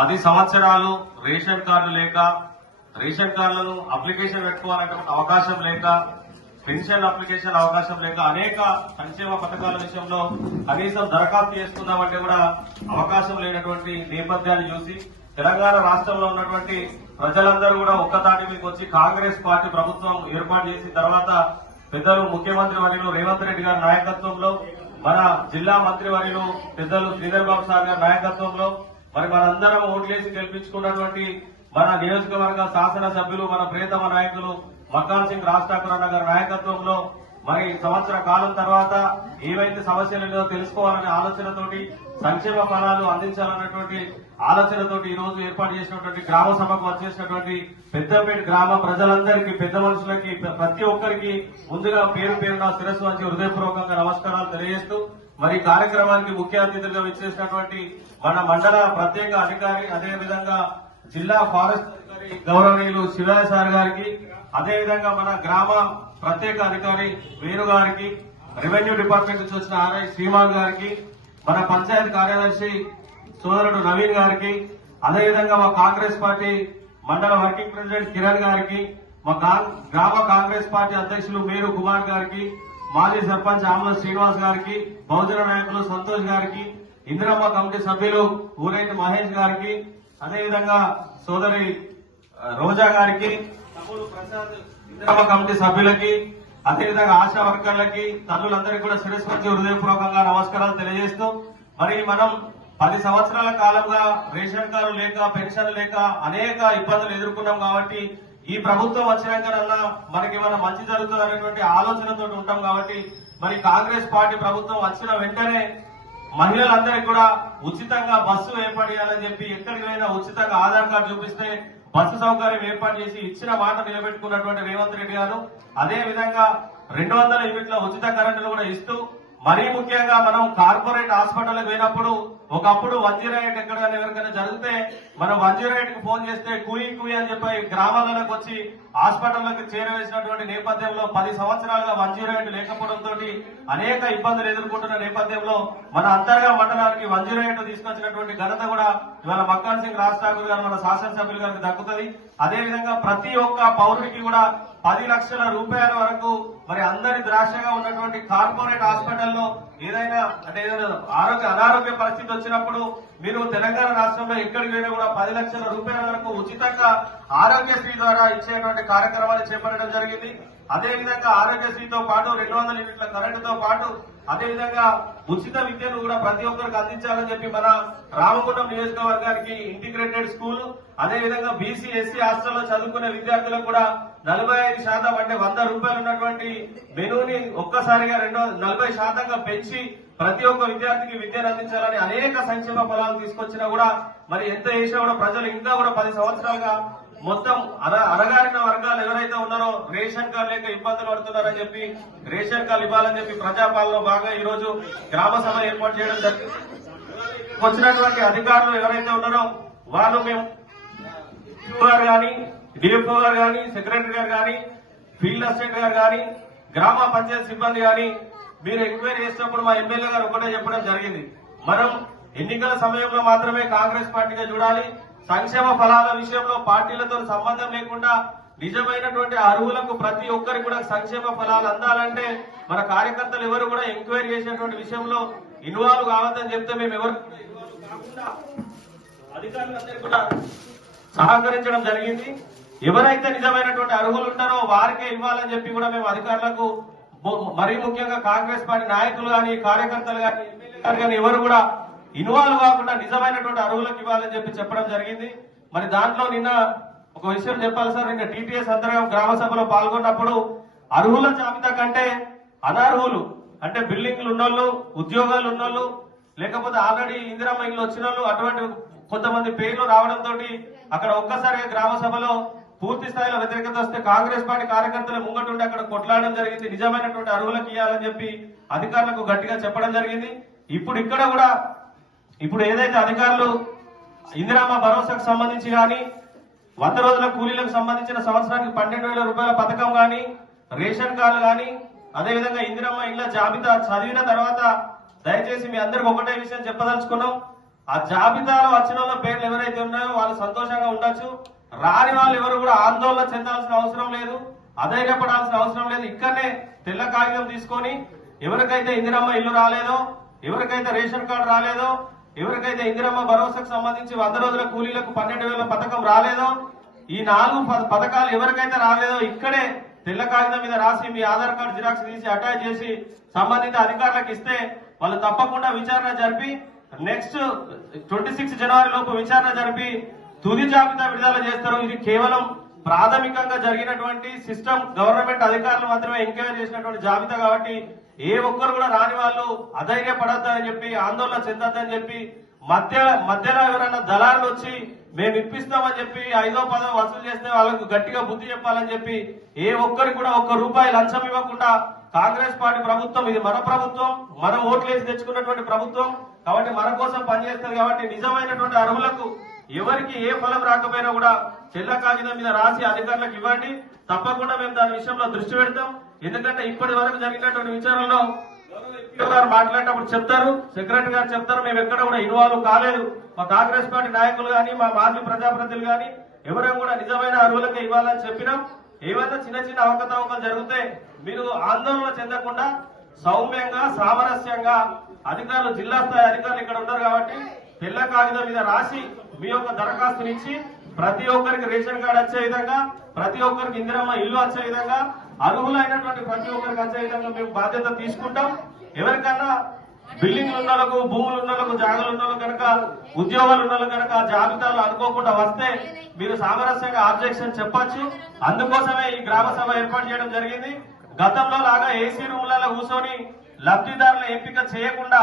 10 సంవత్సరాలు ration card లేక, ration కార్డులను అప్లికేషన్ పెట్టుకోవాలంటే అవకాశం లేక, పెన్షన్ అప్లికేషన్ అవకాశం లేక అనేక సంక్షేమ పథకాల విషయంలో కనీసం దరఖాస్తు చేసుకుందామంటే కూడా అవకాశం లేనటువంటి నేపథ్యాన్ని చూసి తెలంగాణ రాష్ట్రంలో ఉన్నటువంటి ప్రజలందరూ కూడా ఒక్కతాటి మీకు వచ్చి కాంగ్రెస్ పార్టీ ప్రభుత్వం ఏర్పాటు చేసిన తర్వాత పెద్దలు ముఖ్యమంత్రి వర్యులు రేవంత్ రెడ్డి గారి నాయకత్వంలో, మన జిల్లా మంత్రి వర్యులు పెద్దలు శ్రీధర్ బాబు సార్ గారి నాయకత్వంలో మరి మనందరం ఓట్లేసి గెలిపించుకున్నటువంటి మన నియోజకవర్గ శాసనసభ్యులు మన ప్రియతమ నాయకులు మక్కాన్ సింగ్ రాజ్ ఠాకూర్ అన్న గారి నాయకత్వంలో మరి సంవత్సర కాలం తర్వాత ఏవైతే సమస్యలు లేదో తెలుసుకోవాలనే ఆలోచనతోటి సంక్షేమ ఫలాలు అందించాలన్నటువంటి ఆలోచనతోటి ఈ రోజు ఏర్పాటు చేసినటువంటి గ్రామ సభకు వచ్చేసినటువంటి పెద్దపేట గ్రామ ప్రజలందరికీ, పెద్ద మనుషులకి, ప్రతి ఒక్కరికి ముందుగా పేరు పేరున శిరస్సు వంచి హృదయపూర్వకంగా నమస్కారాలు తెలియజేస్తూ మరి కార్యక్రమానికి ముఖ్య అతిథులుగా విచ్చేసినటువంటి మన మండల ప్రత్యేక అధికారి, అదేవిధంగా జిల్లా ఫారెస్ట్ అధికారి గౌరవనీయులు శివయ్య సార్ గారికి, అదేవిధంగా మన గ్రామ ప్రత్యేక అధికారి వేణు గారికి, రెవెన్యూ డిపార్ట్మెంట్ నుంచి వచ్చిన ఆర్ఐ శ్రీమాన్ గారికి, మన పంచాయతీ కార్యదర్శి సోదరుడు నవీన్ గారికి, అదేవిధంగా మా కాంగ్రెస్ పార్టీ మండల వర్కింగ్ ప్రెసిడెంట్ కిరణ్ గారికి, మా గ్రామ కాంగ్రెస్ పార్టీ అధ్యక్షులు మేరు కుమార్ గారికి, మాజీ సర్పంచ్ ఆమల శ్రీనివాస్ గారికి, బహుజన నాయకులు సంతోష్ గారికి, ఇందిరమ్మ కమిటీ సభ్యులు ఊరేటి మహేష్ గారికి, అదేవిధంగా సోదరి రోజా గారికి, తమ్ముడు ప్రసాద్, ఇందిరమ్మ కమిటీ సభ్యులకి, అదేవిధంగా ఆశా వర్కర్లకి, తల్లులందరికీ కూడా శిరస్సు వచ్చి హృదయపూర్వకంగా నమస్కారాలు తెలియజేస్తూ మరి మనం 10 సంవత్సరాల కాలంగా రేషన్ కార్డు లేక, పెన్షన్ లేక అనేక ఇబ్బందులు ఎదుర్కొన్నాం కాబట్టి ఈ ప్రభుత్వం వచ్చినాకనన్నా మనకి ఏమైనా మంచి జరుగుతుంది అనేటువంటి ఆలోచనతో ఉంటాం కాబట్టి మరి కాంగ్రెస్ పార్టీ ప్రభుత్వం వచ్చిన వెంటనే మహిళలందరికీ కూడా ఉచితంగా బస్సు ఏర్పాటు చేయాలని చెప్పి ఎక్కడికి పోయినా ఉచితంగా ఆధార్ కార్డు చూపిస్తే బస్సు సౌకర్యం ఏర్పాటు చేసి ఇచ్చిన మాట నిలబెట్టుకున్నటువంటి రేవంత్ రెడ్డి గారు అదే విధంగా 200 యూనిట్ల ఉచిత కరెంటును కూడా ఇస్తూ మరీ ముఖ్యంగా మనం కార్పొరేట్ హాస్పిటల్కి పోయినప్పుడు ఒకప్పుడు 108 ఎక్కడైనా ఎవరికైనా జరిగితే మనం 108 కు ఫోన్ చేస్తే కుయి అని చెప్పి గ్రామాలకు వచ్చి హాస్పిటల్లోకి చేరవేసినటువంటి నేపథ్యంలో 10 సంవత్సరాలుగా 108 లేకపోవడంతో అనేక ఇబ్బందులు ఎదుర్కొంటున్న నేపథ్యంలో మన అంతర్గా మండలానికి 108 తీసుకొచ్చినటువంటి ఘనత కూడా ఇవాళ మక్కాన్ సింగ్ రాజ్ ఠాకూర్ గారు మన శాసనసభ్యులు గారికి దక్కుతుంది. అదేవిధంగా ప్రతి ఒక్క పౌరుడికి కూడా 10 లక్షల రూపాయల వరకు మరి అందరి ద్రాక్షగా ఉన్నటువంటి కార్పొరేట్ హాస్పిటల్లో ఏదైనా అంటే అనారోగ్య పరిస్థితి వచ్చినప్పుడు మీరు తెలంగాణ రాష్ట్రంలో ఎక్కడికి పోయినా కూడా 10 లక్షల రూపాయల వరకు ఉచితంగా ఆరోగ్యశ్రీ ద్వారా ఇచ్చేటువంటి కార్యక్రమాలు చేపట్టడం జరిగింది. అదేవిధంగా ఆరోగ్యశ్రీతో పాటు 200 యూనిట్ల కరెంటుతో పాటు అదేవిధంగా ఉచిత విద్యను కూడా ప్రతి ఒక్కరికి అందించాలని చెప్పి మన రామగుండం నియోజకవర్గానికి ఇంటిగ్రేటెడ్ స్కూల్, అదేవిధంగా బీసీ ఎస్సీ హాస్టల్లో చదువుకునే విద్యార్థులకు కూడా 45% అంటే 100 రూపాయలు ఉన్నటువంటి మెనూని ఒక్కసారిగా 40% పెంచి ప్రతి ఒక్క విద్యార్థికి విద్యను అందించాలని అనేక సంక్షేమ ఫలాలు తీసుకొచ్చినా కూడా మరి ఎంత చేసినా కూడా ప్రజలు ఇంకా కూడా 10 సంవత్సరాలుగా మొత్తం అణగారిన వర్గాలు ఎవరైతే ఉన్నారో రేషన్ కార్డు లేక ఇబ్బందులు పడుతున్నారని చెప్పి రేషన్ కార్డు ఇవ్వాలని చెప్పి ప్రజాపాలనలో బాగా ఈ రోజు గ్రామ సభ ఏర్పాటు చేయడం జరిగింది. వచ్చినటువంటి అధికారులు ఎవరైతే ఉన్నారో వాళ్ళు మేము గారు కానీ, డిఎఫ్ఓ గారు కానీ, సెక్రటరీ గారు కానీ, ఫీల్డ్ అసిస్టెంట్ గారు కానీ, గ్రామ పంచాయతీ సిబ్బంది కానీ మీరు ఎంక్వైరీ చేసినప్పుడు మా ఎమ్మెల్యే గారు ఒకటే చెప్పడం జరిగింది. మనం ఎన్నికల సమయంలో మాత్రమే కాంగ్రెస్ పార్టీగా చూడాలి. సంక్షేమ ఫలాల విషయంలో పార్టీలతో సంబంధం లేకుండా నిజమైనటువంటి అర్హులకు ప్రతి ఒక్కరికి కూడా సంక్షేమ ఫలాలు అందాలంటే మన కార్యకర్తలు ఎవరు కూడా ఎంక్వైరీ చేసేటువంటి విషయంలో ఇన్వాల్వ్ కావద్దని చెప్తే మేము ఎవరు కాకుండా అధికారులందరూ కూడా సహకరించడం జరిగింది. ఎవరైతే నిజమైనటువంటి అర్హులు ఉంటారో వారికే ఇవ్వాలని చెప్పి కూడా మేము అధికారులకు మరీ ముఖ్యంగా కాంగ్రెస్ పార్టీ నాయకులు కానీ, కార్యకర్తలు కానీ, ఎమ్మెల్యే గారు కానీ ఎవరు కూడా ఇన్వాల్వ్ కాకుండా నిజమైనటువంటి అర్హులకు ఇవ్వాలని చెప్పి చెప్పడం జరిగింది. మరి దాంట్లో నిన్న ఒక విషయం చెప్పాలి సార్, నిన్న టీటీఎస్ అంతర్గత గ్రామ సభలో పాల్గొన్నప్పుడు అర్హుల జాబితా కంటే అనర్హులు అంటే బిల్డింగ్లు ఉన్నోళ్ళు, ఉద్యోగాలు ఉన్నోళ్ళు, లేకపోతే ఆల్రెడీ ఇందిరమ్మ ఇల్లు వచ్చిన వాళ్ళు అటువంటి కొంతమంది పేర్లు రావడంతో అక్కడ ఒక్కసారిగా గ్రామ సభలో పూర్తి స్థాయిలో వ్యతిరేకత వస్తే కాంగ్రెస్ పార్టీ కార్యకర్తలు ముంగటుండి అక్కడ కొట్లాడడం జరిగింది. నిజమైనటువంటి అర్హులకు ఇవ్వాలని చెప్పి అధికారులకు గట్టిగా చెప్పడం జరిగింది. ఇక్కడ కూడా ఇప్పుడు ఏదైతే అధికారులు ఇందిరమ్మ భరోసాకు సంబంధించి కానీ, 100 రోజుల కూలీలకు సంబంధించిన సంవత్సరానికి 12,000 రూపాయల పథకం కానీ, రేషన్ కార్డు కానీ, అదేవిధంగా ఇందిరమ్మ ఇళ్ల జాబితా చదివిన తర్వాత దయచేసి మీ అందరికి ఒకటే విషయం చెప్పదలుచుకున్నాం. ఆ జాబితాలో వచ్చిన వాళ్ళ పేర్లు ఎవరైతే ఉన్నాయో వాళ్ళు సంతోషంగా ఉండొచ్చు. రాని వాళ్ళు ఎవరు కూడా ఆందోళన చెందాల్సిన అవసరం లేదు, అధైర్యపడాల్సిన అవసరం లేదు. ఇక్కడనే తెల్ల కాగితం తీసుకొని ఎవరికైతే ఇందిరమ్మ ఇల్లు రాలేదో, ఎవరికైతే రేషన్ కార్డు రాలేదో, ఎవరికైతే ఇందిరమ్మ భరోసాకు సంబంధించి 100 రోజుల కూలీలకు 12,000 పథకం రాలేదో, ఈ 4 పథకాలు ఎవరికైతే రాలేదో ఇక్కడే తెల్ల కాగితం మీద రాసి మీ ఆధార్ కార్డు జిరాక్స్ తీసి అటాచ్ చేసి సంబంధిత అధికారులకు ఇస్తే వాళ్ళు తప్పకుండా విచారణ జరిపి నెక్స్ట్ 26 జనవరి లోపు విచారణ జరిపి తుది జాబితా విడుదల చేస్తారు. ఇది కేవలం ప్రాథమికంగా జరిగినటువంటి సిస్టమ్ గవర్నమెంట్ అధికారులు మాత్రమే ఎంక్వైరీ చేసినటువంటి జాబితా కాబట్టి ఏ ఒక్కరు కూడా రాని వాళ్ళు అధైర్యపడద్దని చెప్పి, ఆందోళన చెందొద్దని చెప్పి, మధ్యలో ఎవరైనా దళారులు వచ్చి మేము ఇప్పిస్తామని చెప్పి 5వ 10వ వసూలు చేస్తే వాళ్ళకు గట్టిగా బుద్ధి చెప్పాలని చెప్పి ఏ ఒక్కరికి కూడా ₹1 లంచం ఇవ్వకుండా కాంగ్రెస్ పార్టీ ప్రభుత్వం, ఇది మన ప్రభుత్వం, మనం ఓట్లేసి తెచ్చుకున్నటువంటి ప్రభుత్వం కాబట్టి మన కోసం పనిచేస్తుంది. కాబట్టి నిజమైనటువంటి అర్హులకు ఎవరికి ఏ ఫలం రాకపోయినా కూడా తెల్ల కాగితం మీద రాసి అధికారులకు ఇవ్వండి. తప్పకుండా మేము దాని విషయంలో దృష్టి పెడతాం. ఎందుకంటే ఇప్పటి వరకు జరిగినటువంటి విచారణలో ఎంపీ గారు మాట్లాడేటప్పుడు చెప్తారు, సెక్రటరీ గారు చెప్తారు, మేము ఎక్కడ కూడా ఇన్వాల్వ్ కాలేదు, మా కాంగ్రెస్ పార్టీ నాయకులు గాని మా మాజీ ప్రజాప్రతినిధులు గాని ఎవరైనా కూడా నిజమైన అర్హులకే ఇవ్వాలని చెప్పినాం. ఏవైనా చిన్న చిన్న అవకతవకలు జరిగితే మీరు ఆందోళన చెందకుండా సౌమ్యంగా సామరస్యంగా అధికారులు, జిల్లా స్థాయి అధికారులు ఇక్కడ ఉన్నారు కాబట్టి తెల్ల కాగితం మీద రాసి మీ యొక్క దరఖాస్తునిచ్చి ప్రతి ఒక్కరికి రేషన్ కార్డు వచ్చే విధంగా, ప్రతి ఒక్కరికి ఇందిరమ్మ ఇల్లు వచ్చే విధంగా, అర్హులైనటువంటి ప్రతి ఒక్కరికి వచ్చే విధంగా మేము బాధ్యత తీసుకుంటాం. ఎవరికన్నా బిల్డింగ్లు ఉన్న వాళ్ళకు, భూములు ఉన్న వాళ్ళకు, జాగాలు ఉన్న వాళ్ళకు కనుక, ఉద్యోగాలు ఉన్న వాళ్ళకు కనుక జాబితాలు అనుకోకుండా వస్తే మీరు సామరస్యంగా ఆబ్జెక్షన్ చెప్పొచ్చు. అందుకోసమే ఈ గ్రామ సభ ఏర్పాటు చేయడం జరిగింది. గతంలో లాగా ఏసీ రూమ్లలో కూర్చొని లబ్ధిదారుల ఎంపిక చేయకుండా